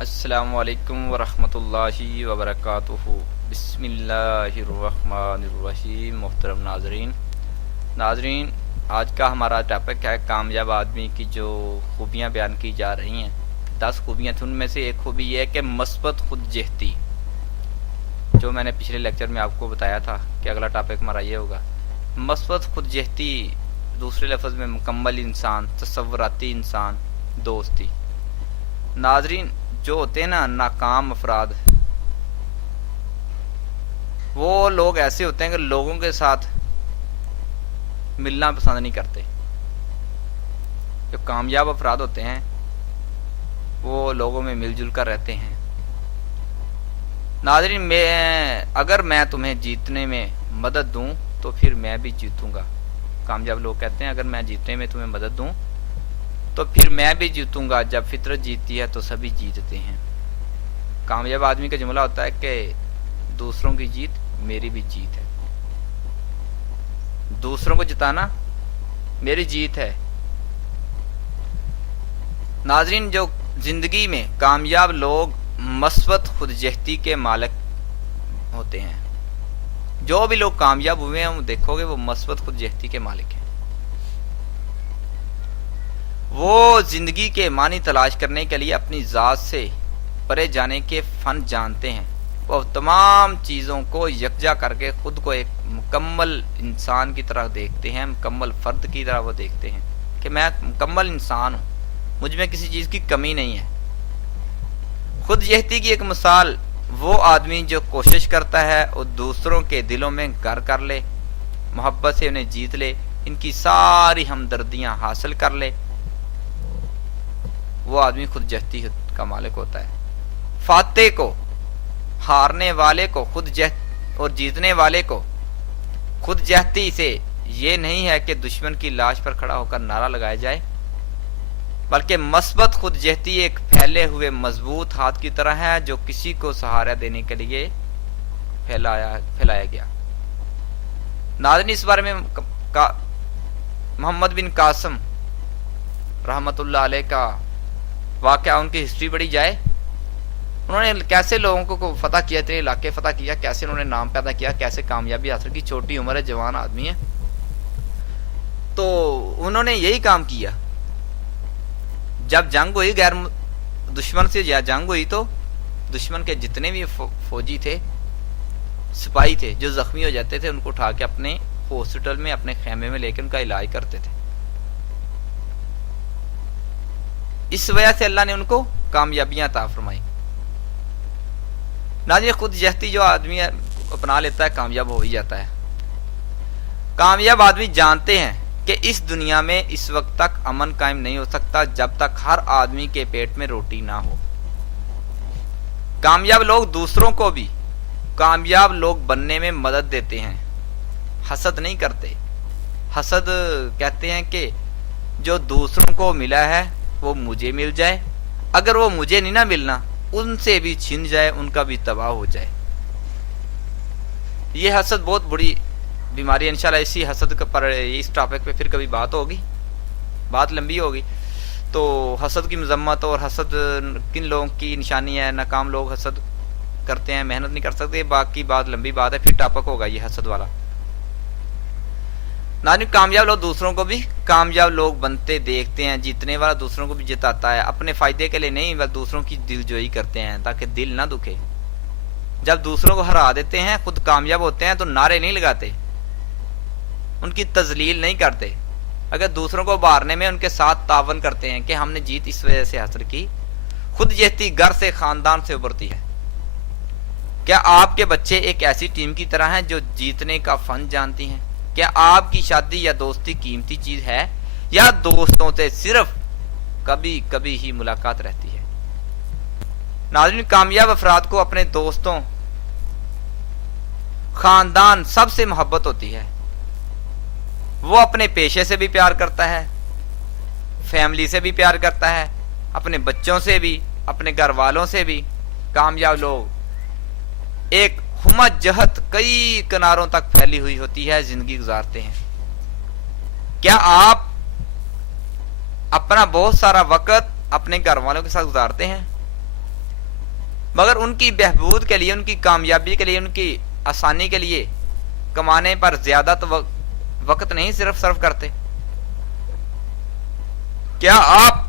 السلام علیکم ورحمۃ اللہ وبرکاتہ۔ بسم اللہ الرحمن الرحیم۔ محترم ناظرین، آج کا ہمارا ٹاپک ہے کامیاب آدمی کی جو خوبیاں بیان کی جا رہی ہیں۔ 10 خوبیاں تھیں، ان میں سے ایک خوبی یہ ہے کہ مثبت خود جہتی، جو میں نے پچھلے لیکچر میں آپ کو بتایا تھا کہ اگلا ٹاپک ہمارا یہ ہوگا۔ مثبت خود جہتی، دوسرے لفظ میں مکمل انسان، تصوراتی انسان، دوستی۔ ناظرین، جو ہوتے ہیں نا ناکام افراد، وہ لوگ ایسے ہوتے ہیں کہ لوگوں کے ساتھ ملنا پسند نہیں کرتے۔ جو کامیاب افراد ہوتے ہیں وہ لوگوں میں مل جل کر رہتے ہیں۔ ناظرین، اگر میں تمہیں جیتنے میں مدد دوں تو پھر میں بھی جیتوں گا۔ کامیاب لوگ کہتے ہیں اگر میں جیتنے میں تمہیں مدد دوں تو پھر میں بھی جیتوں گا۔ جب فطرت جیتتی ہے تو سبھی جیتتے ہیں۔ کامیاب آدمی کا جملہ ہوتا ہے کہ دوسروں کی جیت میری بھی جیت ہے، دوسروں کو جتانا میری جیت ہے۔ ناظرین، جو زندگی میں کامیاب لوگ مثبت خود جہتی کے مالک ہوتے ہیں۔ جو بھی لوگ کامیاب ہوئے ہیں وہ دیکھو گے وہ مثبت خود جہتی کے مالک ہیں۔ وہ زندگی کے معنی تلاش کرنے کے لیے اپنی ذات سے پرے جانے کے فن جانتے ہیں۔ وہ تمام چیزوں کو یکجا کر کے خود کو ایک مکمل انسان کی طرح دیکھتے ہیں، مکمل فرد کی طرح وہ دیکھتے ہیں کہ میں مکمل انسان ہوں، مجھ میں کسی چیز کی کمی نہیں ہے۔ خود جہتی کی ایک مثال وہ آدمی جو کوشش کرتا ہے اور دوسروں کے دلوں میں گھر کر لے، محبت سے انہیں جیت لے، ان کی ساری ہمدردیاں حاصل کر لے، وہ آدمی خود جہتی کا مالک ہوتا ہے۔ فاتح کو، ہارنے والے کو خود جہت اور جیتنے والے کو خود جہتی سے یہ نہیں ہے کہ دشمن کی لاش پر کھڑا ہو کر نعرہ لگایا جائے، بلکہ مثبت خود جہتی ایک پھیلے ہوئے مضبوط ہاتھ کی طرح ہے جو کسی کو سہارا دینے کے لیے پھیلایا گیا۔ ناظرین، اس بارے میں محمد بن قاسم رحمت اللہ علیہ کا واقعہ، ان کی ہسٹری پڑھی جائے، انہوں نے کیسے لوگوں کو فتح کیا، اتنے علاقے فتح کیا، کیسے انہوں نے نام پیدا کیا، کیسے کامیابی حاصل کی، چھوٹی عمر ہے، جوان آدمی ہے، تو انہوں نے یہی کام کیا۔ جب جنگ ہوئی، غیر دشمن سے جنگ ہوئی، تو دشمن کے جتنے بھی فوجی تھے، سپاہی تھے، جو زخمی ہو جاتے تھے ان کو اٹھا کے اپنے ہاسپٹل میں، اپنے خیمے میں لے کے ان کا علاج کرتے تھے۔ اس وجہ سے اللہ نے ان کو کامیابیاں عطا فرمائی۔ ناظرین، خود جہتی جو آدمی اپنا لیتا ہے کامیاب ہو ہی جاتا ہے۔ کامیاب آدمی جانتے ہیں کہ اس دنیا میں اس وقت تک امن قائم نہیں ہو سکتا جب تک ہر آدمی کے پیٹ میں روٹی نہ ہو۔ کامیاب لوگ دوسروں کو بھی کامیاب لوگ بننے میں مدد دیتے ہیں، حسد نہیں کرتے۔ حسد کہتے ہیں کہ جو دوسروں کو ملا ہے وہ مجھے مل جائے، اگر وہ مجھے نہیں نہ ملنا ان سے بھی چھن جائے، ان کا بھی تباہ ہو جائے۔ یہ حسد بہت بڑی بیماری ہے۔ انشاءاللہ اسی حسد پر، اس ٹاپک پہ پھر کبھی بات ہوگی، بات لمبی ہوگی۔ تو حسد کی مذمت اور حسد کن لوگوں کی نشانی ہے، ناکام لوگ حسد کرتے ہیں، محنت نہیں کر سکتے، باقی بات لمبی بات ہے، پھر ٹاپک ہوگا یہ حسد والا۔ ناظرین، کامیاب لوگ دوسروں کو بھی کامیاب لوگ بنتے دیکھتے ہیں، جیتنے والا دوسروں کو بھی جتاتا ہے، اپنے فائدے کے لیے نہیں بلکہ دوسروں کی دل جوئی کرتے ہیں تاکہ دل نہ دکھے۔ جب دوسروں کو ہرا دیتے ہیں، خود کامیاب ہوتے ہیں تو نعرے نہیں لگاتے، ان کی تذلیل نہیں کرتے، اگر دوسروں کو ابھارنے میں ان کے ساتھ تعاون کرتے ہیں کہ ہم نے جیت اس وجہ سے حاصل کی۔ خود جہتی گھر سے، خاندان سے ابھرتی ہے۔ کیا آپ کے بچے ایک ایسی ٹیم کی طرح ہیں جو جیتنے کا فن جانتی ہیں؟ کیا آپ کی شادی یا دوستی قیمتی چیز ہے یا دوستوں سے صرف کبھی کبھی ہی ملاقات رہتی ہے؟ ناظرین، کامیاب افراد کو اپنے دوستوں، خاندان سب سے محبت ہوتی ہے۔ وہ اپنے پیشے سے بھی پیار کرتا ہے، فیملی سے بھی پیار کرتا ہے، اپنے بچوں سے بھی، اپنے گھر والوں سے بھی۔ کامیاب لوگ ایک ہمہ جہت کئی کناروں تک پھیلی ہوئی ہوتی ہے زندگی گزارتے ہیں۔ کیا آپ اپنا بہت سارا وقت اپنے گھر والوں کے ساتھ گزارتے ہیں؟ मगर उनकी बहबूद के लिए, उनकी कामयाबी के लिए, उनकी आसानी के लिए कमाने पर ज्यादा तो वक्त नहीं सिर्फ सर्व करते। क्या आप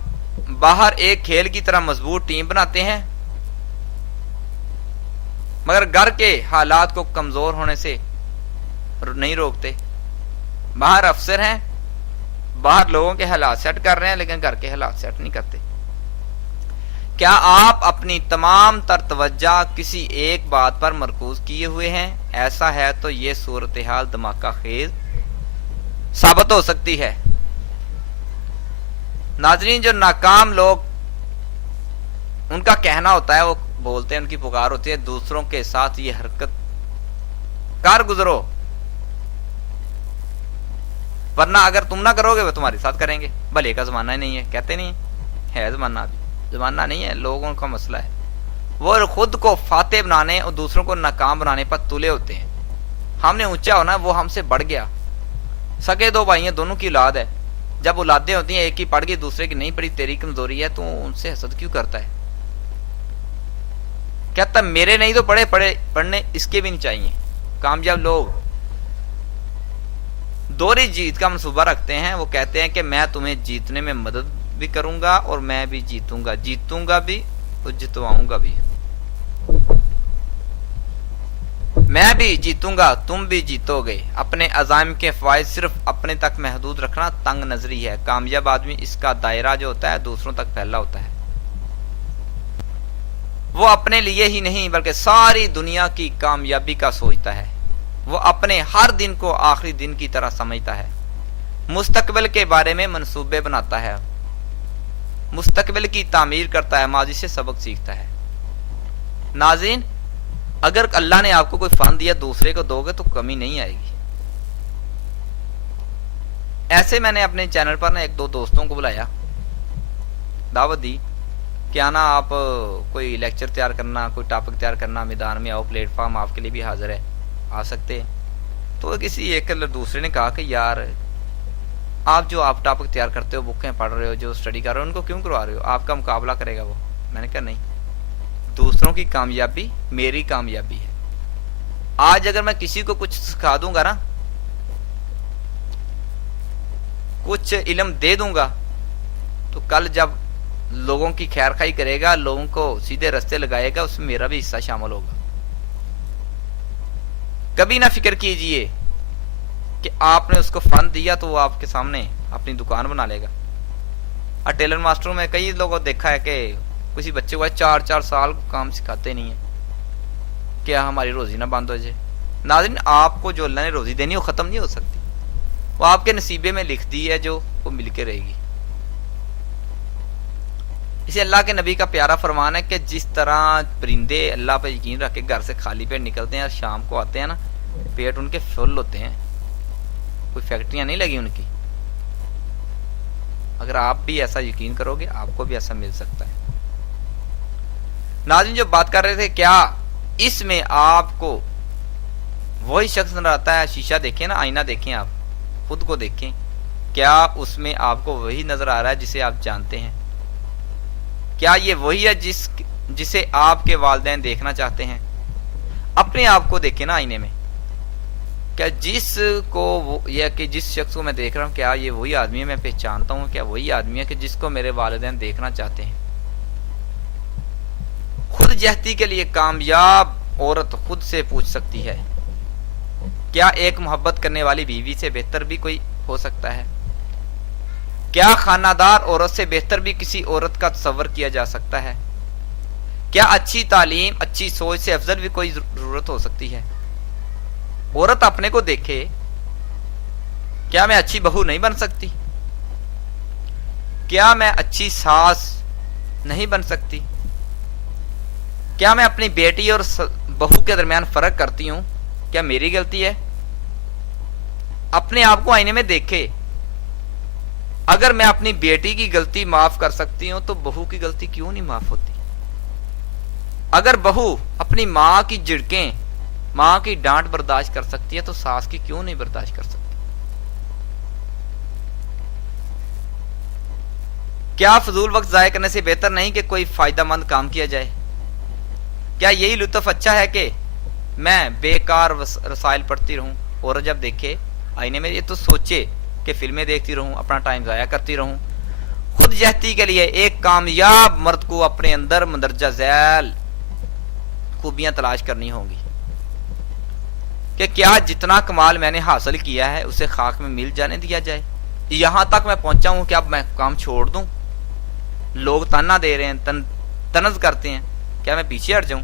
बाहर एक खेल की तरह मजबूत टीम बनाते हैं मगर घर के हालात को कमजोर होने से नहीं रोकते? बाहर अफसर हैं, बाहर लोगों के हालात सेट कर रहे हैं, लेकिन घर के हालात सेट नहीं करते। क्या आप अपनी तमाम तर तवज्जा किसी एक बात पर मरकूज किए हुए हैं? ऐसा है तो ये सूरत हाल धमाका खेज साबित हो सकती है। नाजरीन, जो नाकाम लोग, उनका कहना होता है, वो बोलते हैं, उनकी पुकार होती है, दूसरों के साथ ये हरकत कर गुजरो, वरना अगर तुम ना करोगे वो तुम्हारे साथ करेंगे। भले का जमाना ही नहीं है, कहते नहीं है जमाना, अभी जमाना नहीं है, लोगों का मसला है। वो खुद को फातेह बनाने और दूसरों को नाकाम बनाने पर तुले होते हैं। हमने ऊंचा होना, वो हमसे बढ़ गया। सके दो भाई हैं, दोनों की औलाद है, जब औलादें होती हैं, एक की पढ़ गई दूसरे की नहीं पढ़ी, तेरी कमजोरी है, तो उनसे हसद क्यों करता है? कहता मेरे नहीं तो पढ़ने इसके भी नहीं चाहिए। कामयाब लोग दोहरी जीत का मंसूबा रखते हैं। वो कहते हैं कि मैं तुम्हें जीतने में मदद भी करूंगा और मैं भी जीतूंगा भी और जितवाऊंगा भी। मैं भी जीतूंगा, तुम भी जीतोगे। अपने अज़ाइम के फायदे सिर्फ अपने तक महदूद रखना तंग नजरी है। कामयाब आदमी, इसका दायरा जो होता है दूसरों तक फैला होता है। वो अपने लिए ही नहीं बल्कि सारी दुनिया की कामयाबी का सोचता है। वो अपने हर दिन को आखिरी दिन की तरह समझता है। मुस्तकबिल के बारे में मंसूबे बनाता है, मुस्तकबिल की तामीर करता है, माजी से सबक सीखता है। नाज़रीन, अगर अल्लाह ने आपको कोई फन दिया दूसरे को दोगे तो कमी नहीं आएगी। ऐसे मैंने अपने चैनल पर ना एक दो दोस्तों को बुलाया, दावत दी, क्या ना आप कोई लेक्चर तैयार करना, कोई टॉपिक तैयार करना, मैदान में आओ, प्लेटफॉर्म आपके लिए भी हाजिर है, आ सकते हैं। तो किसी एक दूसरे ने कहा कि यार आप जो आप टॉपिक तैयार करते हो, बुकें पढ़ रहे हो, जो स्टडी कर रहे हो, उनको क्यों करवा रहे हो? आपका मुकाबला करेगा वो। मैंने कहा नहीं, दूसरों की कामयाबी मेरी कामयाबी है। आज अगर मैं किसी को कुछ सिखा दूंगा ना, कुछ इल्म दे दूंगा, तो कल जब लोगों की खैर खाई करेगा, लोगों को सीधे रास्ते लगाएगा, उसमें मेरा भी हिस्सा शामिल होगा। कभी ना फिक्र कीजिए कि आपने उसको फन दिया तो वो आपके सामने अपनी दुकान बना लेगा। और टेलर मास्टरों में कई लोगों को देखा है कि किसी बच्चे को 4-4 साल काम सिखाते नहीं है, क्या हमारी रोजी ना बंद हो जाए। नाज़रीन, आपको जो अल्लाह ने रोजी देनी वो खत्म नहीं हो सकती, वो आपके नसीबे में लिख दी है, जो वो मिलके रहेगी। इसे अल्लाह के नबी का प्यारा फरमान है कि जिस तरह परिंदे अल्लाह पर यकीन रख के घर से खाली पेट निकलते हैं और शाम को आते हैं ना, पेट उनके फुल होते हैं, कोई फैक्ट्रियां नहीं लगी उनकी। अगर आप भी ऐसा यकीन करोगे, आपको भी ऐसा मिल सकता है। नाज़रीन, जो बात कर रहे थे, क्या इसमें आपको वही शख्स नजर आता है? शीशा देखें ना, आईना देखें, आप खुद को देखें, क्या उसमें आपको वही नजर आ रहा है जिसे आप जानते हैं? क्या ये वही है जिसे आपके वालिदैन देखना चाहते हैं? अपने आप को देखें ना आईने में, क्या जिस शख्स को मैं देख रहा हूं, क्या ये वही आदमी है? मैं पहचानता हूं, क्या वही आदमी है कि जिसको मेरे वालिदैन देखना चाहते हैं? खुद जहती के लिए कामयाब औरत खुद से पूछ सकती है, क्या एक मोहब्बत करने वाली बीवी से बेहतर भी कोई हो सकता है? क्या खानादार औरत से बेहतर भी किसी औरत का तस्वर किया जा सकता है? क्या अच्छी तालीम, अच्छी सोच से अफजल भी कोई जरूरत हो सकती है? औरत अपने को देखे, क्या मैं अच्छी बहू नहीं बन सकती? क्या मैं अच्छी सास नहीं बन सकती? क्या मैं अपनी बेटी और बहू के दरमियान फर्क करती हूं? क्या मेरी गलती है? अपने आप को आईने में देखे। अगर मैं अपनी बेटी की गलती माफ कर सकती हूं तो बहू की गलती क्यों नहीं माफ होती? अगर बहू अपनी मां की झिड़कें, मां की डांट बर्दाश्त कर सकती है तो सास की क्यों नहीं बर्दाश्त कर सकती? क्या फजूल वक्त जाया करने से बेहतर नहीं कि कोई फायदा मंद काम किया जाए? क्या यही लुत्फ अच्छा है कि मैं बेकार रसाइल पढ़ती रहूं और जब देखे आईने में, ये तो सोचे कि फिल्में देखती रहूं, अपना टाइम ज़ाया करती रहूं। खुद जहती के लिए एक कामयाब मर्द को अपने अंदर मंदरजा झैल खूबियां तलाश करनी होंगी कि क्या जितना कमाल मैंने हासिल किया है उसे खाक में मिल जाने दिया जाए। यहां तक मैं पहुंचा हूं कि अब मैं काम छोड़ दूं, लोग ताना दे रहे हैं, तनज करते हैं, क्या मैं पीछे हट जाऊं?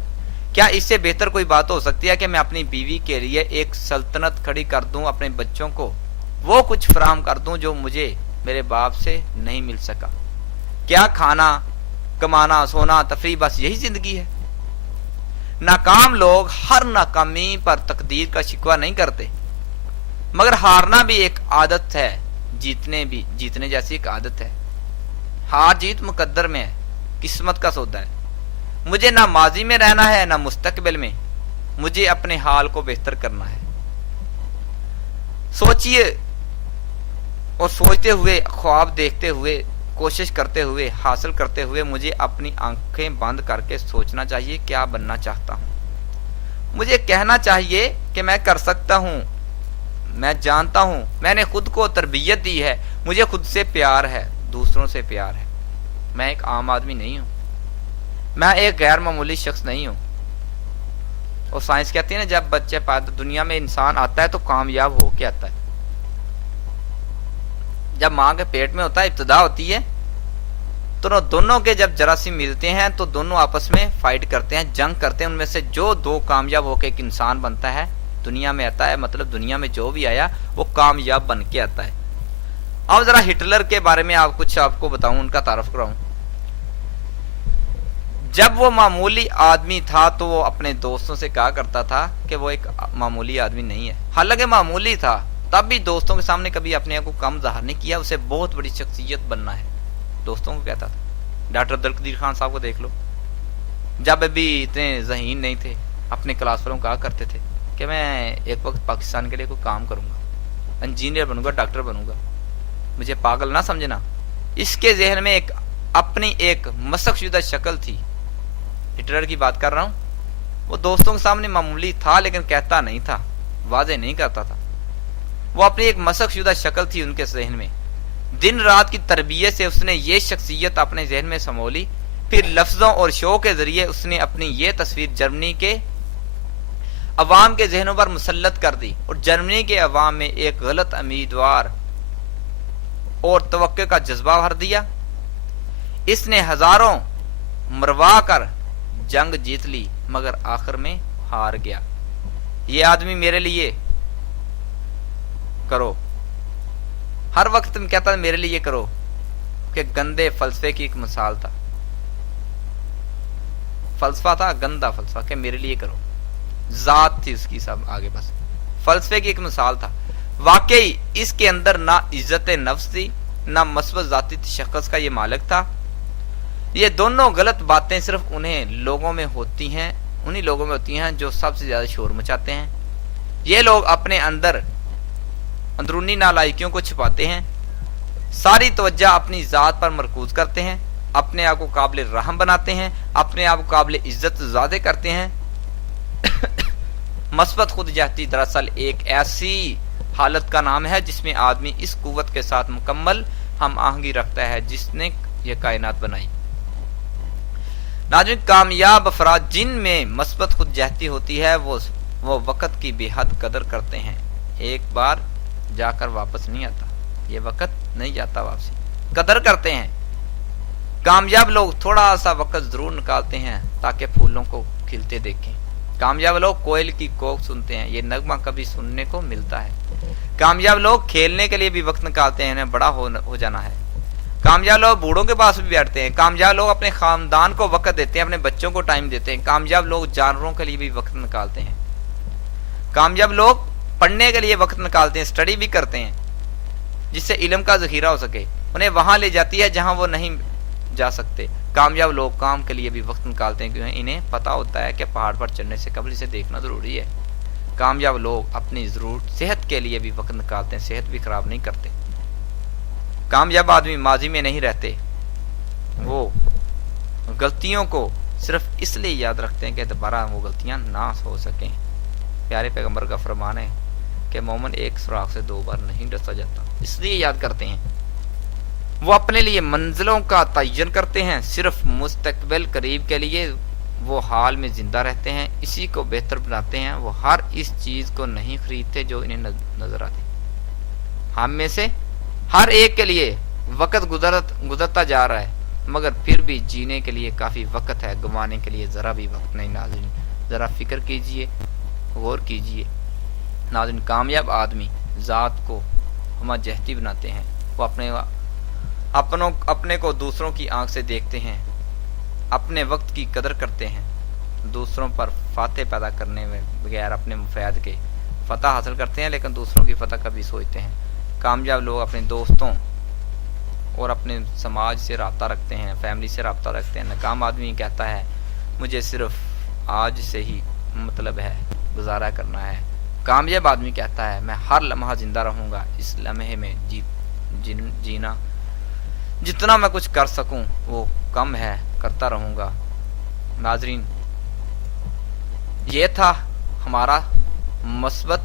क्या इससे बेहतर कोई बात हो सकती है कि मैं अपनी बीवी के लिए एक सल्तनत खड़ी कर दूं, अपने बच्चों को वो कुछ फराहम कर दूं जो मुझे मेरे बाप से नहीं मिल सका? क्या खाना, कमाना, सोना, तफरीह, बस यही जिंदगी है? नाकाम लोग हर नाकामी पर तकदीर का शिकवा नहीं करते, मगर हारना भी एक आदत है, जीतने जैसी एक आदत है। हार जीत मुकद्दर में है, किस्मत का सौदा है। मुझे ना माजी में रहना है ना मुस्तकबिल में, मुझे अपने हाल को बेहतर करना है। सोचिए और सोचते हुए, ख्वाब देखते हुए, कोशिश करते हुए, हासिल करते हुए मुझे अपनी आंखें बंद करके सोचना चाहिए क्या बनना चाहता हूं। मुझे कहना चाहिए कि मैं कर सकता हूं, मैं जानता हूं, मैंने खुद को तरबियत दी है, मुझे खुद से प्यार है, दूसरों से प्यार है। मैं एक आम आदमी नहीं हूं, मैं एक गैर मामूली शख्स नहीं हूं। और साइंस कहती है ना, जब बच्चे पैदा दुनिया में इंसान आता है तो कामयाब होके आता है। जब माँ के पेट में होता है, इब्तिदा होती है, तो दोनों के जब जरासीम मिलते हैं तो दोनों आपस में फाइट करते हैं, जंग करते हैं। उनमें से जो दो कामयाब होकर एक इंसान बनता है, दुनिया में आता है, मतलब दुनिया में जो भी आया वो कामयाब बन के आता है। अब जरा हिटलर के बारे में आपको बताऊं, उनका तारफ कराऊं। जब वो मामूली आदमी था तो वो अपने दोस्तों से कहा करता था कि वो एक मामूली आदमी नहीं है। हालांकि मामूली था, तब भी दोस्तों के सामने कभी अपने आप को कम ज़ाहिर नहीं किया, उसे बहुत बड़ी शख्सियत बनना है, दोस्तों को कहता था। डॉक्टर अब्दुल कदीर खान साहब को देख लो, जब अभी इतने ज़हीन नहीं थे, अपने क्लास वालों कहा करते थे कि मैं एक वक्त पाकिस्तान के लिए कोई काम करूंगा, इंजीनियर बनूंगा, डॉक्टर बनूंगा, मुझे पागल ना समझना। इसके जहन में अपनी एक मशक़शुदा शक्ल थी। हिटलर की बात कर रहा हूं। वो दोस्तों के सामने मामूली था, लेकिन कहता नहीं था, वाजे नहीं करता था। वो अपनी एक मशक़शुदा शक्ल थी उनके जहन में। दिन रात की तरबियत से उसने ये शख्सियत अपने जहन में समोली। फिर लफ्जों और शो के जरिए उसने अपनी ये तस्वीर जर्मनी के अवाम के जहनों पर मुसल्लत कर दी और जर्मनी के अवाम में एक गलत उम्मीदवार और तवक्के का जज्बा भर दिया। इसने हजारों मरवा कर जंग जीत ली, मगर आखिर में हार गया। ये आदमी मेरे लिए करो, हर वक्त में कहता मेरे लिए करो, कि गंदे फलसफे की एक मिसाल था। फलसफा था, गंदा फलसफा, कि मेरे लिए करो, जात थी उसकी सब आगे, बस फलसफे की एक मिसाल था। वाकई इसके अंदर ना इज्जत नफ्स थी, ना मस्बत जाती शख्स का ये मालिक था। ये दोनों गलत बातें सिर्फ उन्हीं लोगों में होती हैं जो सबसे ज्यादा शोर मचाते हैं। ये लोग अपने अंदर अंदरूनी नालायकियों को छिपाते हैं, सारी तवज्जो अपनी जात पर मरकूज करते हैं, अपने आप को काबिल रहम बनाते हैं, अपने आप को काबिल इज्जत ज़ादे करते हैं। मस्बत खुद जहती दरअसल एक ऐसी हालत का नाम है जिसमें आदमी इस कुव्वत के साथ मुकम्मल हम आहंगी रखता है जिसने ये कायनात बनाई। नाज़रीन, कामयाब अफराद जिनमें मस्बत खुद जहती होती है वो वक़्त की बेहद कदर करते हैं। एक बार जाकर वापस नहीं आता, ये वक़्त नहीं जाता वापसी, कदर करते हैं। कामयाब लोग थोड़ा सा वक़्त जरूर निकालते हैं ताकि फूलों को खिलते देखें। कामयाब लोग कोयल की कोक सुनते हैं, ये नगमा कभी सुनने को मिलता है। कामयाब लोग खेलने के लिए भी वक्त निकालते हैं, इन्हें बड़ा हो जाना है। कामयाब लोग बूढ़ों के पास भी बैठते हैं। कामयाब लोग अपने खानदान को वक्त देते हैं, अपने बच्चों को टाइम देते हैं। कामयाब लोग जानवरों के लिए भी वक्त निकालते हैं। कामयाब लोग पढ़ने के लिए वक्त निकालते हैं, स्टडी भी करते हैं जिससे इल्म का जखीरा हो सके, उन्हें वहां ले जाती है जहां वो नहीं जा सकते। कामयाब लोग काम के लिए भी वक्त निकालते हैं क्योंकि इन्हें पता होता है कि पहाड़ पर चढ़ने से कबल इसे देखना जरूरी है। कामयाब लोग अपनी जरूरत सेहत के लिए भी वक्त निकालते हैं, सेहत भी खराब नहीं करते। कामयाब आदमी माजी में नहीं रहते, वो गलतियों को صرف اس لیے یاد رکھتے ہیں کہ دوبارہ وہ غلطیاں نہ ہو سکیں۔ پیارے پیغمبر کا فرمان ہے کہ مومن ایک سوراخ سے 2 بار نہیں ڈسا جاتا، اس لیے یاد کرتے ہیں۔ وہ اپنے لیے منزلوں کا تعین کرتے ہیں، صرف مستقبل قریب کے لیے وہ حال میں زندہ رہتے ہیں، اسی کو بہتر بناتے ہیں۔ وہ ہر اس چیز کو نہیں خریدتے جو انہیں نظر آتی۔ ہم میں سے ہر ایک کے لیے وقت گزرتا جا رہا ہے، مگر پھر بھی جینے کے لیے کافی وقت ہے، گنوانے کے لیے ذرا بھی وقت نہیں۔ ناظرین ذرا فکر کیجئے، غور کیجئے۔ ناظرین کامیاب آدمی ذات کو ہمہ جہتی بناتے ہیں، وہ اپنے کو دوسروں کی آنکھ سے دیکھتے ہیں، اپنے وقت کی قدر کرتے ہیں، دوسروں پر فاتح پیدا کرنے میں بغیر اپنے مفاد کے فتح حاصل کرتے ہیں، لیکن دوسروں کی فتح کا بھی سوچتے ہیں۔ کامیاب لوگ اپنے دوستوں اور اپنے سماج سے رابطہ رکھتے ہیں، فیملی سے رابطہ رکھتے ہیں۔ ناکام آدمی کہتا ہے مجھے صرف آج سے ہی مطلب ہے، گزارا کرنا ہے۔ کامیاب آدمی کہتا ہے میں ہر لمحہ زندہ رہوں گا، اس لمحے میں جینا جتنا میں کچھ کر سکوں وہ کم ہے، کرتا رہوں گا۔ ناظرین یہ تھا ہمارا مثبت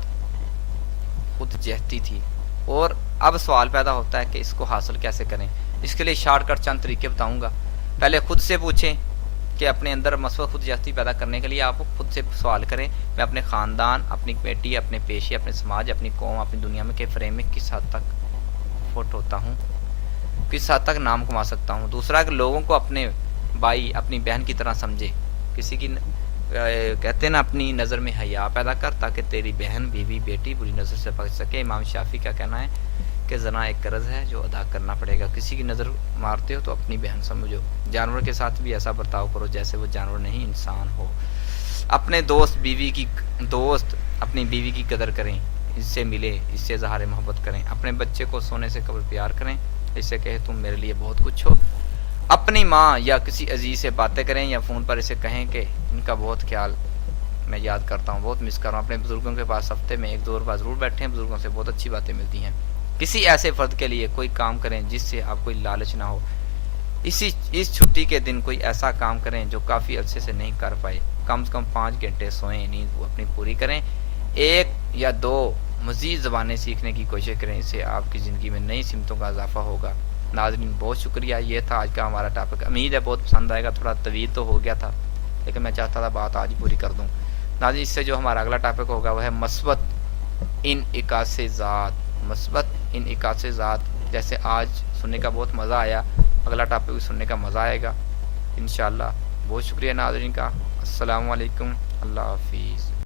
خود جہتی تھی، اور اب سوال پیدا ہوتا ہے کہ اس کو حاصل کیسے کریں۔ اس کے لیے شارٹ کٹ چند طریقے بتاؤں گا۔ پہلے خود سے پوچھیں کہ اپنے اندر مثبت خود جہتی پیدا کرنے کے لیے آپ خود سے سوال کریں، میں اپنے خاندان، اپنی بیٹی، اپنے پیشے، اپنے سماج، اپنی قوم، اپنی دنیا میں کے فریم میں کس حد تک فٹ ہوتا ہوں، کس حد تک نام کما سکتا ہوں۔ دوسرا کہ لوگوں کو اپنے بھائی، اپنی بہن کی طرح سمجھے۔ کسی کی کہتے ہیں نا اپنی نظر میں حیا پیدا کر تاکہ تیری بہن، بیوی، بیٹی بری نظر سے بچ سکے۔ امام شافعی کا کہنا ہے کہ زنا ایک قرض ہے جو ادا کرنا پڑے گا۔ کسی کی نظر مارتے ہو تو اپنی بہن سمجھو۔ جانور کے ساتھ بھی ایسا برتاؤ کرو جیسے وہ جانور نہیں، انسان ہو۔ اپنے دوست اپنی بیوی کی قدر کریں، اس سے ملے، اس سے اظہار محبت کریں۔ اپنے بچے کو سونے سے قبل پیار کریں، اس سے کہے تم میرے لیے بہت کچھ ہو۔ اپنی ماں یا کسی عزیز سے باتیں کریں یا فون پر اسے کہیں کہ ان کا بہت خیال میں یاد کرتا ہوں، بہت مس کر رہا ہوں۔ اپنے بزرگوں کے پاس ہفتے میں 1-2 بار ضرور بیٹھیں، بزرگوں سے بہت اچھی باتیں ملتی ہیں۔ کسی ایسے فرد کے لیے کوئی کام کریں جس سے آپ کوئی لالچ نہ ہو۔ اس چھٹی کے دن کوئی ایسا کام کریں جو کافی عرصے سے نہیں کر پائے، کم سے کم 5 گھنٹے سوئیں، نیند وہ اپنی پوری کریں۔ 1 یا 2 مزید زبانیں سیکھنے کی کوشش کریں، اس سے آپ کی زندگی میں نئی سمتوں کا اضافہ ہوگا۔ ناظرین بہت شکریہ، یہ تھا آج کا ہمارا ٹاپک۔ امید ہے بہت پسند آئے گا، تھوڑا طویل تو ہو گیا تھا لیکن میں چاہتا تھا بات آج ہی پوری کر دوں۔ ناظرین اس سے جو ہمارا اگلا ٹاپک ہوگا وہ ہے مثبت انعکاس ذات۔ مثبت انعکاس ذات، جیسے آج سننے کا بہت مزہ آیا، اگلا ٹاپک بھی سننے کا مزہ آئے گا انشاءاللہ۔ بہت شکریہ ناظرین کا۔ السلام علیکم، اللہ حافظ۔